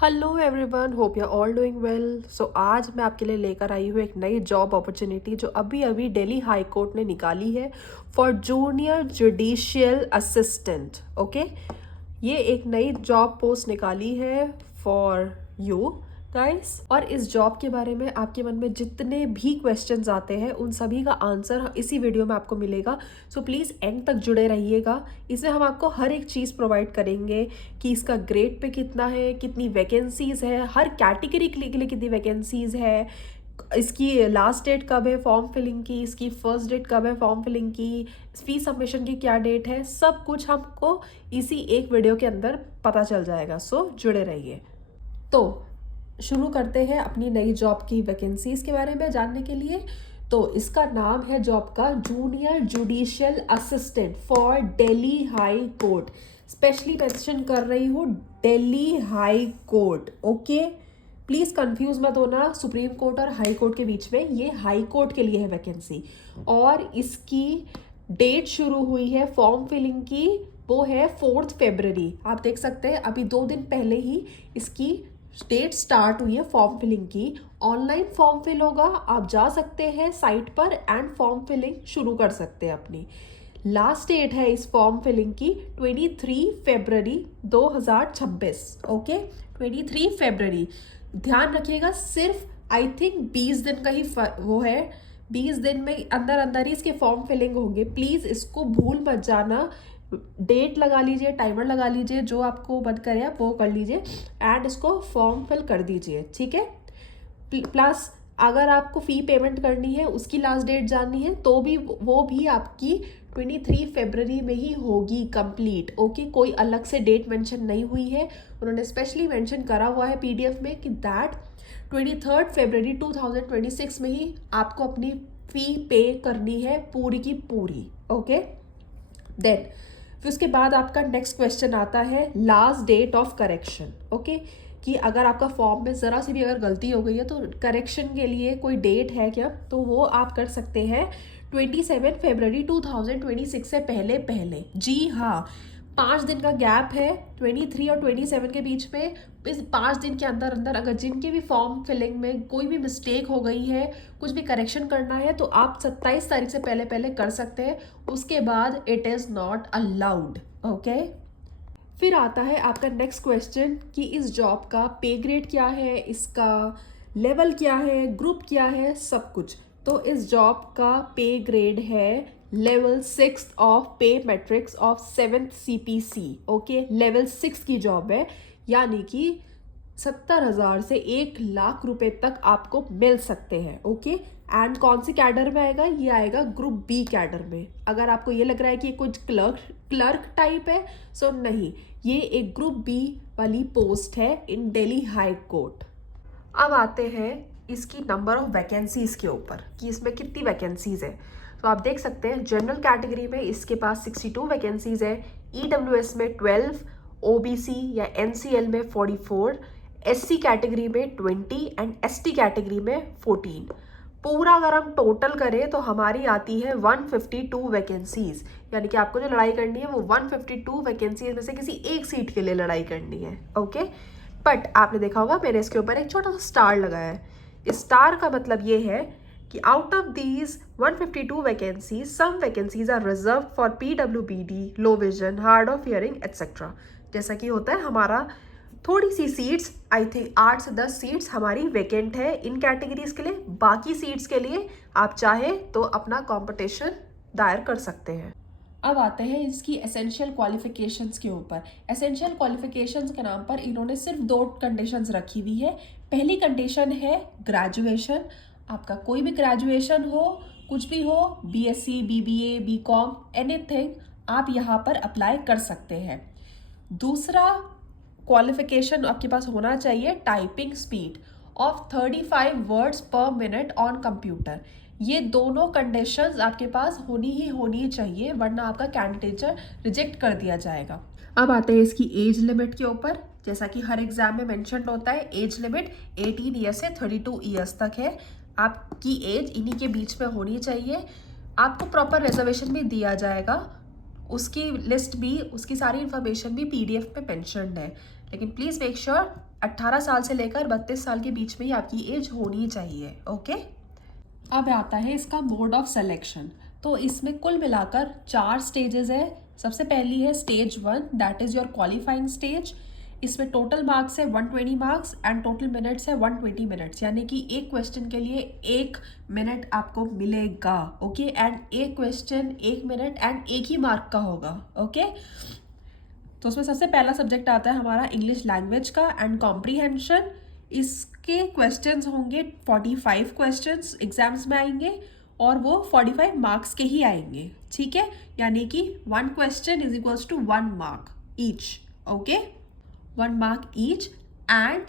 Hello everyone, hope you all doing well. So आज मैं आपके लिए लेकर आई हूँ एक नई जॉब अपॉर्चुनिटी जो अभी अभी दिल्ली हाई कोर्ट ने निकाली है for junior judicial assistant. Okay, ये एक नई जॉब पोस्ट निकाली है फॉर यू गाइस। और इस जॉब के बारे में आपके मन में जितने भी क्वेश्चंस आते हैं उन सभी का आंसर इसी वीडियो में आपको मिलेगा। सो प्लीज़ एंड तक जुड़े रहिएगा। इसमें हम आपको हर एक चीज़ प्रोवाइड करेंगे कि इसका ग्रेड पे कितना है, कितनी वैकेंसीज़ है, हर कैटेगरी के लिए कितनी वैकेंसीज़ है, इसकी लास्ट डेट कब है फॉर्म फिलिंग की, इसकी फर्स्ट डेट कब है फॉर्म फिलिंग की, फी सबमिशन की क्या डेट है, सब कुछ हमको इसी एक वीडियो के अंदर पता चल जाएगा। सो जुड़े रहिए। तो शुरू करते हैं अपनी नई जॉब की वैकेंसीज के बारे में जानने के लिए। तो इसका नाम है जॉब का junior judicial assistant for Delhi high court. Specially mention कर रही हूँ Delhi high court. Okay, please confuse मत होना सुप्रीम कोर्ट और हाई कोर्ट के बीच में। ये हाई कोर्ट के लिए है वैकेंसी और इसकी डेट शुरू हुई है फॉर्म फिलिंग की, वो है 4 फरवरी। आप देख सकते हैं अभी 2 दिन पहले ही इसकी डेट स्टार्ट हुई है फॉर्म फिलिंग की। ऑनलाइन फॉर्म फिल होगा, आप जा सकते हैं साइट पर एंड फॉर्म फिलिंग शुरू कर सकते हैं अपनी। लास्ट डेट है इस फॉर्म फिलिंग की 23 फरवरी 2026। ओके, 23 फरवरी। ध्यान रखिएगा, सिर्फ आई थिंक 20 दिन का ही वो है। 20 दिन में अंदर अंदर ही इसके फॉर्म फिलिंग होंगे। प्लीज़ इसको भूल मत जाना। डेट लगा लीजिए, टाइमर लगा लीजिए, जो आपको मन करे आप वो कर लीजिए एंड इसको फॉर्म फिल कर दीजिए। ठीक है, प्लस अगर आपको फ़ी पेमेंट करनी है, उसकी लास्ट डेट जाननी है, तो भी वो भी आपकी 23 फरवरी में ही होगी कंप्लीट। ओके, कोई अलग से डेट मेंशन नहीं हुई है। उन्होंने स्पेशली मेंशन करा हुआ है पीडीएफ में कि दैट 23 फरवरी 2026 में ही आपको अपनी फ़ी पे करनी है पूरी की पूरी। ओके, देन फिर उसके बाद आपका नेक्स्ट क्वेश्चन आता है last date of correction. Okay, कि अगर आपका फॉर्म में ज़रा सी भी अगर गलती हो गई है तो करेक्शन के लिए कोई डेट है क्या, तो वो आप कर सकते हैं 27 फरवरी 2026 से पहले पहले। जी हाँ, 5 दिन का गैप है 23 और 27 के बीच में। इस 5 दिन के अंदर अंदर अगर जिनके भी फॉर्म फिलिंग में कोई भी मिस्टेक हो गई है, कुछ भी करेक्शन करना है, तो आप 27 तारीख से पहले पहले कर सकते हैं। उसके बाद it is not allowed. Okay, फिर आता है आपका नेक्स्ट क्वेश्चन कि इस जॉब का पे ग्रेड क्या है, इसका लेवल क्या है, ग्रुप क्या है, सब कुछ। तो इस जॉब का पे ग्रेड है लेवल 6 ऑफ पे matrix of 7th CPC। Okay, level 6 की जॉब है, यानी कि 70,000 से 1 लाख रुपए तक आपको मिल सकते हैं। ओके, एंड कौन सी कैडर में आएगा, ये आएगा ग्रुप बी कैडर में। अगर आपको ये लग रहा है कि ये कुछ क्लर्क टाइप है, सो नहीं, ये एक ग्रुप बी वाली पोस्ट है इन दिल्ली हाई कोर्ट। अब आते हैं इसकी नंबर ऑफ वैकेंसीज के ऊपर कि इसमें कितनी वैकेंसीज है। तो आप देख सकते हैं जनरल कैटेगरी में इसके पास 62 वैकेंसीज है, EWS में 12, OBC या NCL में 44, SC कैटेगरी में 20 एंड ST कैटेगरी में 14। पूरा अगर हम टोटल करें तो हमारी आती है 152 वैकेंसीज, यानी कि आपको जो लड़ाई करनी है वो 152 वैकेंसीज में से किसी एक सीट के लिए लड़ाई करनी है। ओके, बट आपने देखा होगा मैंने इसके ऊपर एक छोटा सा स्टार लगाया है। इस स्टार का मतलब ये है कि out of these 152 vacancies, some vacancies are reserved for PWBD, low vision, hard of hearing etcetera. जैसा कि होता है हमारा थोड़ी सी सीट्स, आई थिंक 8 से 10 सीट्स हमारी वेकेंट है इन कैटेगरीज के लिए। बाकी सीट्स के लिए आप चाहे तो अपना कंपटीशन दायर कर सकते हैं। अब आते हैं इसकी एसेंशियल क्वालिफिकेशंस के ऊपर। एसेंशियल क्वालिफिकेशंस के नाम पर इन्होंने सिर्फ 2 कंडीशंस रखी हुई है। पहली कंडीशन है ग्रेजुएशन। आपका कोई भी ग्रेजुएशन हो, कुछ भी हो, BSc, BBA, BCom, एनीथिंग, आप यहाँ पर अप्लाई कर सकते हैं। दूसरा क्वालिफिकेशन आपके पास होना चाहिए टाइपिंग स्पीड ऑफ 35 वर्ड्स पर मिनट ऑन कंप्यूटर। ये दोनों कंडीशंस आपके पास होनी ही होनी चाहिए, वरना आपका कैंडिडेचर रिजेक्ट कर दिया जाएगा। अब आते हैं इसकी एज लिमिट के ऊपर। जैसा कि हर एग्जाम में मेंशन होता है, एज लिमिट 18 ईयर्स से 32 ईयर्स तक है। आपकी एज इन्हीं के बीच में होनी चाहिए। आपको प्रॉपर रिजर्वेशन भी दिया जाएगा, उसकी लिस्ट भी, उसकी सारी इन्फॉर्मेशन भी PDF पे मेंशन्ड है। लेकिन प्लीज़ मेक श्योर 18 साल से लेकर 32 साल के बीच में ही आपकी एज होनी चाहिए। ओके, अब आता है इसका मोड ऑफ सिलेक्शन। तो इसमें कुल मिलाकर 4 स्टेजेस है। सबसे पहली है stage 1, that is your qualifying stage. इसमें टोटल मार्क्स है 120 मार्क्स एंड टोटल मिनट्स है 120 मिनट्स, यानी कि एक क्वेश्चन के लिए 1 मिनट आपको मिलेगा। ओके, एंड एक क्वेश्चन 1 मिनट एंड एक ही मार्क का होगा। ओके, तो उसमें सबसे पहला सब्जेक्ट आता है हमारा इंग्लिश लैंग्वेज का एंड कॉम्प्रीहेंशन। इसके क्वेश्चंस होंगे 45 क्वेश्चंस एग्जाम्स में आएंगे और वो 45 मार्क्स के ही आएंगे। ठीक है, यानी कि 1 question is equals to 1 mark each. Okay, 1 mark each. And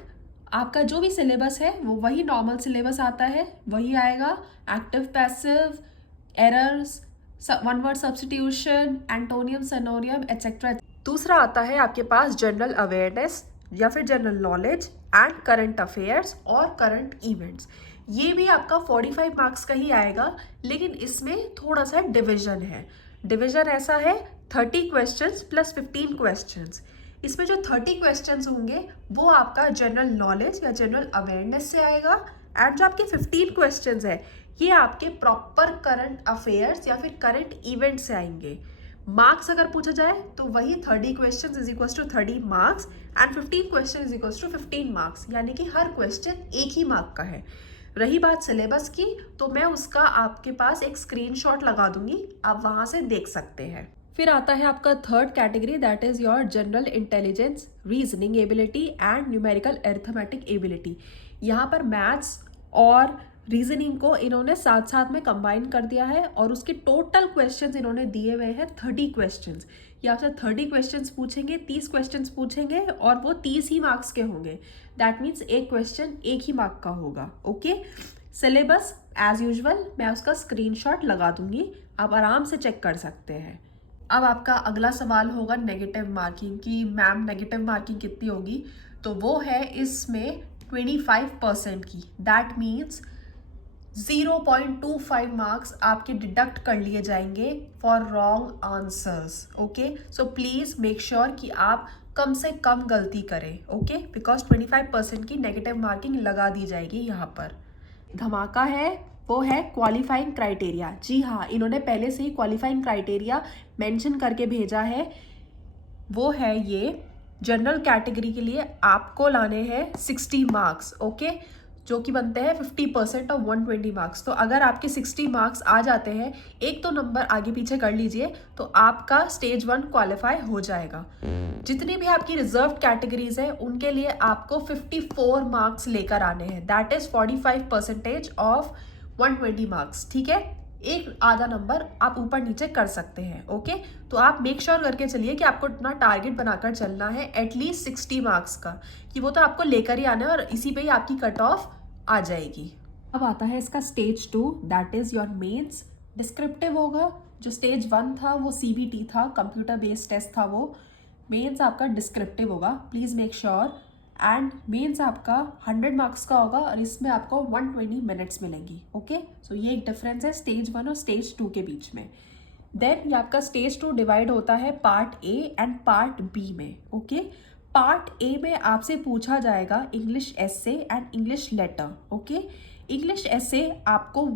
आपका जो भी सिलेबस है वो वही नॉर्मल सिलेबस आता है, वही आएगा। Active passive, errors, one word substitution, antonym, सिनोनियम etcetera. दूसरा आता है आपके पास जनरल अवेयरनेस या फिर general knowledge and current affairs और करंट इवेंट्स। ये भी आपका 45 मार्क्स का ही आएगा, लेकिन इसमें थोड़ा सा डिवीजन है। डिवीजन ऐसा है 30 क्वेश्चंस प्लस 15 क्वेश्चंस। इसमें जो 30 क्वेश्चंस होंगे वो आपका जनरल नॉलेज या जनरल अवेयरनेस से आएगा एंड जो आपके 15 क्वेश्चंस है ये आपके प्रॉपर करंट अफेयर्स या फिर करंट इवेंट से आएंगे। मार्क्स अगर पूछा जाए तो वही 30 questions is equals to 30 marks and 15 question is equals to 15 marks, यानी कि हर क्वेश्चन एक ही मार्क का है। रही बात सिलेबस की, तो मैं उसका आपके पास एक स्क्रीनशॉट लगा दूंगी, आप वहां से देख सकते हैं। फिर आता है आपका third category, that is your general intelligence, reasoning ability and numerical arithmetic ability. यहाँ पर मैथ्स और रीजनिंग को इन्होंने साथ साथ में कंबाइन कर दिया है और उसके टोटल क्वेश्चंस इन्होंने दिए हुए हैं 30 क्वेश्चंस। ये आपसे 30 क्वेश्चंस पूछेंगे, 30 क्वेश्चंस पूछेंगे और वो 30 ही मार्क्स के होंगे। दैट मीन्स एक क्वेश्चन एक ही मार्क का होगा। ओके, सिलेबस एज यूजुअल मैं उसका स्क्रीनशॉट लगा दूंगी, आप आराम से चेक कर सकते हैं। अब आपका अगला सवाल होगा नेगेटिव मार्किंग की। मैम नेगेटिव मार्किंग कितनी होगी? तो वो है इसमें 25% की। दैट मीन्स 0.25 मार्क्स आपके डिडक्ट कर लिए जाएंगे for wrong answers. Okay, so please make sure कि आप कम से कम गलती करें। ओके, बिकॉज 25% की नेगेटिव मार्किंग लगा दी जाएगी यहाँ पर। धमाका है वो है क्वालिफाइंग क्राइटेरिया। जी हाँ, इन्होंने पहले से ही क्वालिफाइंग क्राइटेरिया मेंशन करके भेजा है। वो है ये जनरल कैटेगरी के लिए आपको लाने हैं 60 मार्क्स। ओके, जो कि बनते हैं 50% ऑफ 120 मार्क्स। तो अगर आपके 60 मार्क्स आ जाते हैं, एक तो नंबर आगे पीछे कर लीजिए, तो आपका स्टेज 1 क्वालिफाई हो जाएगा। जितनी भी आपकी रिजर्व कैटेगरीज है उनके लिए आपको 54 मार्क्स लेकर आने हैं। That is 45% of 120 marks. ठीक है, एक आधा नंबर आप ऊपर नीचे कर सकते हैं। ओके, तो आप मेक श्योर करके चलिए कि आपको इतना टारगेट बनाकर चलना है एटलीस्ट 60 मार्क्स का, कि वो तो आपको लेकर ही आना है और इसी पे ही आपकी कट ऑफ आ जाएगी। अब आता है इसका stage 2, that is your mains. Descriptive होगा। जो स्टेज 1 था वो CBT था, कंप्यूटर बेस्ड टेस्ट था वो। मेंस आपका डिस्क्रिप्टिव होगा, please make sure. And mains आपका 100 मार्क्स का होगा और इसमें आपको 120 मिनट्स मिलेंगी। ओके, सो ये एक डिफरेंस है स्टेज 1 और स्टेज 2 के बीच में। देन ये आपका स्टेज 2 डिवाइड होता है part A and part B में। ओके, पार्ट A में आपसे पूछा जाएगा English essay and English letter. Okay, English essay आपको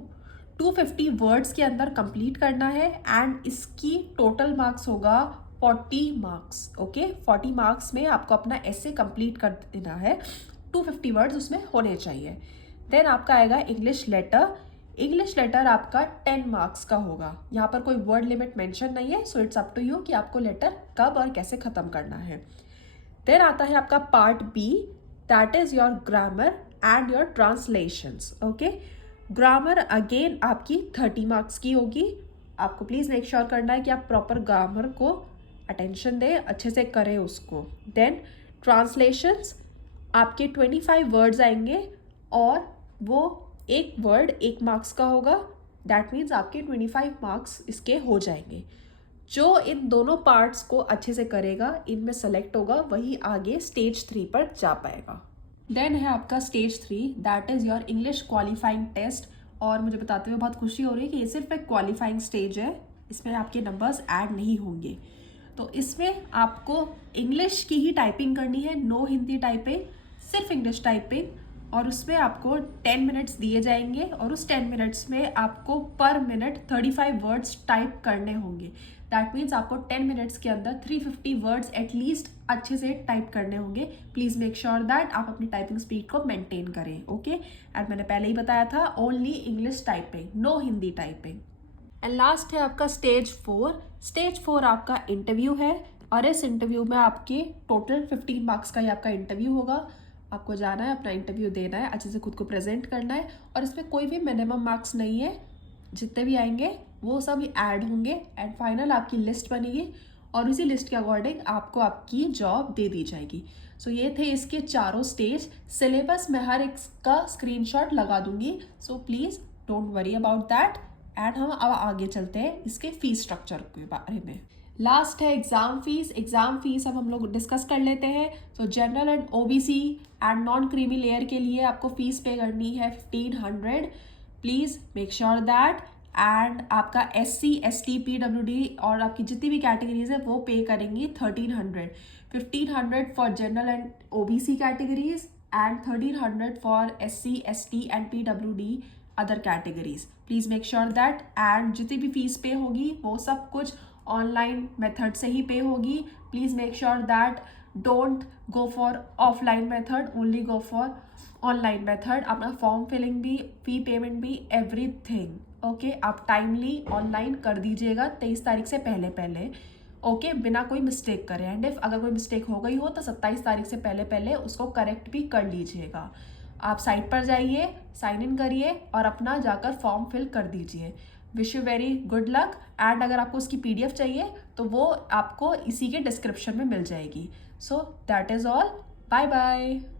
250 वर्ड्स के अंदर कंप्लीट करना है एंड इसकी टोटल मार्क्स होगा 40 मार्क्स। ओके, 40 मार्क्स में आपको अपना एसे कंप्लीट कर देना है, 250 वर्ड्स उसमें होने चाहिए। देन आपका आएगा इंग्लिश लेटर। इंग्लिश लेटर आपका 10 मार्क्स का होगा। यहाँ पर कोई वर्ड लिमिट मेंशन नहीं है, so it's up to you कि आपको लेटर कब और कैसे ख़त्म करना है। देन आता है आपका part B, that is your grammar and your translations. Okay, grammar again आपकी 30 मार्क्स की होगी। आपको प्लीज़ मेक श्योर करना है कि आप प्रॉपर ग्रामर को अटेंशन दें, अच्छे से करें उसको। देन ट्रांसलेशंस आपके 25 वर्ड्स आएंगे और वो एक वर्ड 1 मार्क्स का होगा। दैट मीन्स आपके 25 मार्क्स इसके हो जाएंगे। जो इन दोनों पार्ट्स को अच्छे से करेगा, इनमें सेलेक्ट होगा, वही आगे स्टेज 3 पर जा पाएगा। देन है आपका stage 3, that is your English qualifying test. और मुझे बताते हुए बहुत खुशी हो रही है कि ये सिर्फ एक क्वालिफाइंग स्टेज है, इसमें आपके नंबर्स ऐड नहीं होंगे। तो इसमें आपको इंग्लिश की ही टाइपिंग करनी है, नो हिंदी टाइपिंग। सिर्फ इंग्लिश टाइपिंग, और उसमें आपको 10 मिनट्स दिए जाएंगे और उस 10 मिनट्स में आपको पर मिनट 35 वर्ड्स टाइप करने होंगे। दैट मीन्स आपको 10 मिनट्स के अंदर 350 वर्ड्स एटलीस्ट अच्छे से टाइप करने होंगे। प्लीज़ मेक श्योर दैट आप अपनी टाइपिंग स्पीड को मेंटेन करें, ओके। एंड मैंने पहले ही बताया था, only English typing, no Hindi typing. And last है आपका स्टेज 4। स्टेज 4 आपका इंटरव्यू है, और इस इंटरव्यू में आपके टोटल 15 मार्क्स का ही आपका इंटरव्यू होगा। आपको जाना है, अपना इंटरव्यू देना है, अच्छे से खुद को प्रेजेंट करना है, और इसमें कोई भी मिनिमम मार्क्स नहीं है। जितने भी आएंगे वो सब ऐड होंगे, एंड फाइनल आपकी लिस्ट बनेगी, और उसी लिस्ट के अकॉर्डिंग आपको आपकी जॉब दे दी जाएगी। सो ये थे इसके चारों स्टेज। सिलेबस मैं हर एक का स्क्रीनशॉट लगा दूंगी, so please don't worry about that. And हम अब आगे चलते हैं इसके फीस स्ट्रक्चर के बारे में। लास्ट है एग्जाम फीस। एग्जाम फीस अब हम लोग डिस्कस कर लेते हैं। सो general and OBC and non creamy layer के लिए आपको फीस पे करनी है 1500। Please make sure that. And आपका SC ST PWD और आपकी जितनी भी कैटेगरीज है वो पे करेंगी 1300। 1500 for general and OBC categories and 1300 for SC ST and PWD other categories. Please make sure that. And जितनी भी फीस पे होगी वो सब कुछ ऑनलाइन मेथड से ही पे होगी। Please make sure that don't go for offline method, only go for online method. अपना फॉर्म फिलिंग भी, फी पेमेंट भी, एवरीथिंग ओके आप टाइमली ऑनलाइन कर दीजिएगा 23 तारीख से पहले पहले, ओके बिना कोई मिस्टेक करें। एंड इफ अगर कोई मिस्टेक हो गई हो तो 27 तारीख से पहले पहले उसको करेक्ट भी कर लीजिएगा। आप साइट पर जाइए, साइन इन करिए और अपना जाकर फॉर्म फिल कर दीजिए। Wish you very good luck. And अगर आपको उसकी PDF चाहिए तो वो आपको इसी के डिस्क्रिप्शन में मिल जाएगी। So that is all. Bye bye.